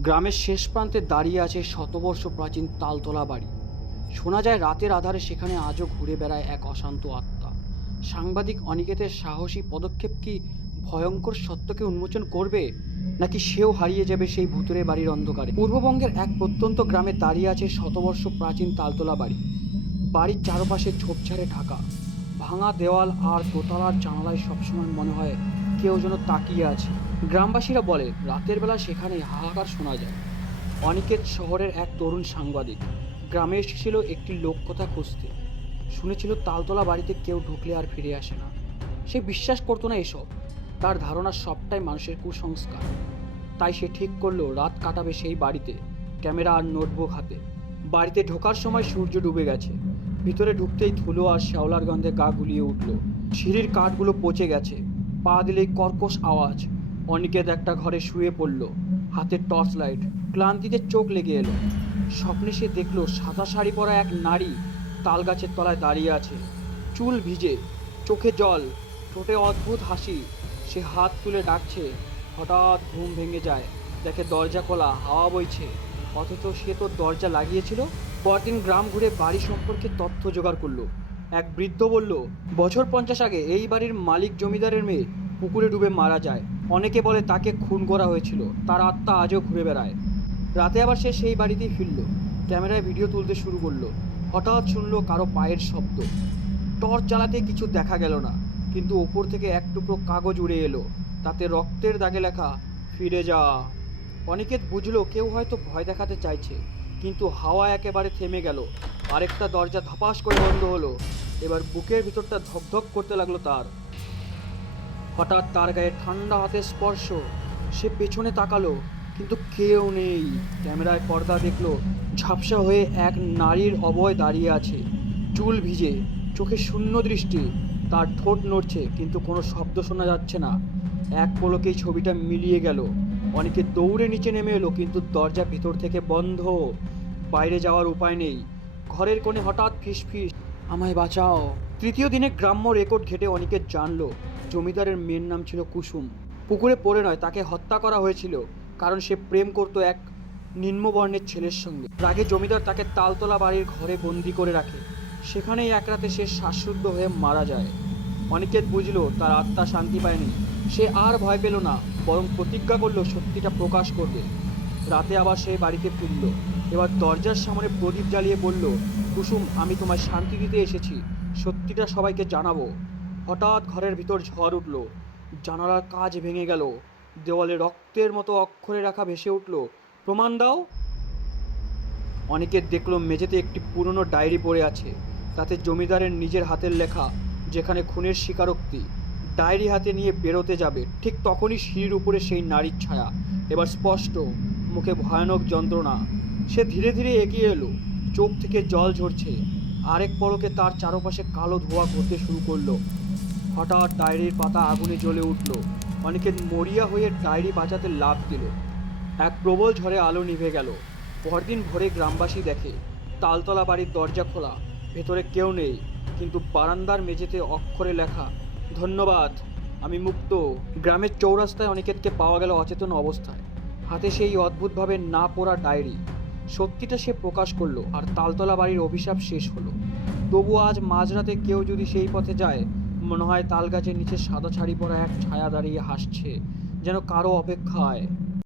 গ্রামের শেষ প্রান্তে দাঁড়িয়ে আছে শতবর্ষ প্রাচীন তালতলা বাড়ি। শোনা যায় রাতের আধারে সেখানে আজও ঘুরে বেড়ায় এক অশান্ত আত্মা। সাংবাদিক অনিকেতের সাহসী পদক্ষেপ কি ভয়ঙ্কর সত্যকে উন্মোচন করবে, নাকি সেও হারিয়ে যাবে সেই ভুতুরে বাড়ির অন্ধকারে? পূর্ববঙ্গের এক প্রত্যন্ত গ্রামে দাঁড়িয়ে আছে শতবর্ষ প্রাচীন তালতলা বাড়ি। বাড়ির চারপাশে ঝোপঝাড়ে ঢাকা, ভাঙা দেওয়াল আর দোতলার জানালায় সবসময় মনে হয় কেউ যেন তাকিয়ে আছে। গ্রামবাসীরা বলে রাতের বেলা সেখানে হাহাকার শোনা যায়। অনিকেত শহরের এক তরুণ সাংবাদিক গ্রামে এসেছিল একটি লোককথা খুঁজতে। শুনেছিল তালতলা বাড়িতে কেউ ঢুকলে আর ফিরে আসে না। সে বিশ্বাস করতো না এসব, তার ধারণা সবটাই মানুষের কুসংস্কার। তাই সে ঠিক করলো রাত কাটাবে সেই বাড়িতে, ক্যামেরা আর নোটবুক হাতে। বাড়িতে ঢোকার সময় সূর্য ডুবে গেছে। ভিতরে ঢুকতেই ধুলো আর শ্যাওলার গন্ধে গা গুলিয়ে উঠল। সিঁড়ির কাঠগুলো পচে গেছে, পা দিলেই কর্কশ আওয়াজ। অনিকেত একটা ঘরে শুয়ে পড়ল, হাতে টর্চ লাইট। ক্লান্তিতে চোখ লেগে এলো। স্বপ্নে সে দেখল সাদা শাড়ি পরা এক নারী তাল গাছের তলায় দাঁড়িয়ে আছে, চুল ভিজে, চোখে জল, ঠোঁটে অদ্ভুত হাসি। সে হাত তুলে ডাকছে। হঠাৎ ঘুম ভেঙে যায়, দেখে দরজা খোলা, হাওয়া বইছে, অথচ সে তো দরজা লাগিয়েছিল। পরদিন গ্রাম ঘুরে বাড়ি সম্পর্কে তথ্য জোগাড় করলো। এক বৃদ্ধ বলল, বছর 50 আগে এই বাড়ির মালিক জমিদারের মেয়ে পুকুরে ডুবে মারা যায়। অনেকে বলে তাকে খুন করা হয়েছিল, তার আত্মা আজও ঘুরে বেড়ায়। রাতে আবার সে সেই বাড়িতেই ফিরল, ক্যামেরায় ভিডিও তুলতে শুরু করলো। হঠাৎ শুনলো কারো পায়ের শব্দ। টর্চ জ্বালাতে কিছু দেখা গেল না, কিন্তু ওপর থেকে এক টুকরো কাগজ উড়ে এলো, তাতে রক্তের দাগে লেখা, ফিরে যা। অনিকেত বুঝলো কেউ হয়তো ভয় দেখাতে চাইছে, কিন্তু হাওয়া একেবারে থেমে গেল। আরেকটা দরজা ধপাস করে বন্ধ হলো। এবার বুকের ভিতরটা ধকধক করতে লাগলো তার। হঠাৎ তার গায়ে ঠান্ডা হাতের স্পর্শ। সে পেছনে তাকালো, কিন্তু কেউ নেই। ক্যামেরায় পর্দা দেখলো, ঝাপসা হয়ে এক নারীর অভয় দাঁড়িয়ে আছে, চুল ভিজে, চোখে শূন্য দৃষ্টি। তার ঠোঁট নড়ছে, কিন্তু কোনো শব্দ শোনা যাচ্ছে না। এক পলকেই ছবিটা মিলিয়ে গেল। অনেকে দৌড়ে নিচে নেমে এলো, কিন্তু দরজা ভিতর থেকে বন্ধ। বাইরে যাওয়ার উপায় নেই। ঘরের কোণে হঠাৎ ফিসফিস, আমায় বাঁচাও। তৃতীয় দিনে গ্রাম্য রেকর্ড ঘেটে অনেকে জানলো জমিদারের মেয়ের নাম ছিল কুসুম। পুকুরে পড়ে নয়, তাকে হত্যা করা হয়েছিল, কারণ সে প্রেম করত এক নিম্নবর্ণের ছেলের সঙ্গে। রাগে জমিদার তাকে তালতলা বাড়ির ঘরে বন্দি করে রাখে। সেখানেই এক রাতে সে শ্বাসরুদ্ধ হয়ে মারা যায়। অনিকেত বুঝলো তার আত্মা শান্তি পায়নি। সে আর ভয় পেল না, বরং প্রতিজ্ঞা করলো সত্যিটা প্রকাশ করবে। রাতে আবার সে বাড়িতে ফিরল। এবার দরজার সামনে প্রদীপ জ্বালিয়ে বলল, কুসুম, আমি তোমায় শান্তি দিতে এসেছি, সত্যিটা সবাইকে জানাবো। হঠাৎ ঘরের ভিতর ঝড় উঠল, জানালার কাচ ভেঙে গেল, দেওয়ালে রক্তের মতো অক্ষরে রাখা ভেসে উঠল, প্রমাণ দাও। অনেকে দেখলো মেঝেতে একটি পুরনো ডায়েরি পড়ে আছে, তাতে জমিদারের নিজের হাতের লেখা, যেখানে খুনের স্বীকারোক্তি। ডায়েরি হাতে নিয়ে বেরোতে যাবে, ঠিক তখনই সিঁড়ির উপরে সেই নারীর ছায়া, এবার স্পষ্ট, মুখে ভয়ানক যন্ত্রণা। সে ধীরে ধীরে এগিয়ে এলো, চোখ থেকে জল ঝরছে। আরেক পলকে তার চারপাশে কালো ধোঁয়া ঘুরতে শুরু করলো। হঠাৎ ডায়েরির পাতা আগুনে জ্বলে উঠল। অনেকে মরিয়া হয়ে ডায়েরি বাঁচাতে লাফ দিল। এক প্রবল ঝড়ে আলো নিভে গেল। পরদিন ভোরে গ্রামবাসী দেখে তালতলা বাড়ির দরজা খোলা, ভেতরে কেউ নেই, কিন্তু বারান্দার মেঝেতে অক্ষরে লেখা, ধন্যবাদ, আমি মুক্ত। গ্রামের চৌরাস্তায় অনিকেতকে পাওয়া গেল অচেতন অবস্থায়, হাতে সেই অদ্ভুতভাবে না পড়া ডায়েরি। সত্যিটা সে প্রকাশ করলো, আর তালতলা বাড়ির অভিশাপ শেষ হলো। তবু আজ মাঝরাতে কেউ যদি সেই পথে যায়, মনে হয় তাল গাছের নিচে সাদা শাড়ি পরা এক ছায়া দাঁড়িয়ে হাসছে, যেন কারো অপেক্ষায়।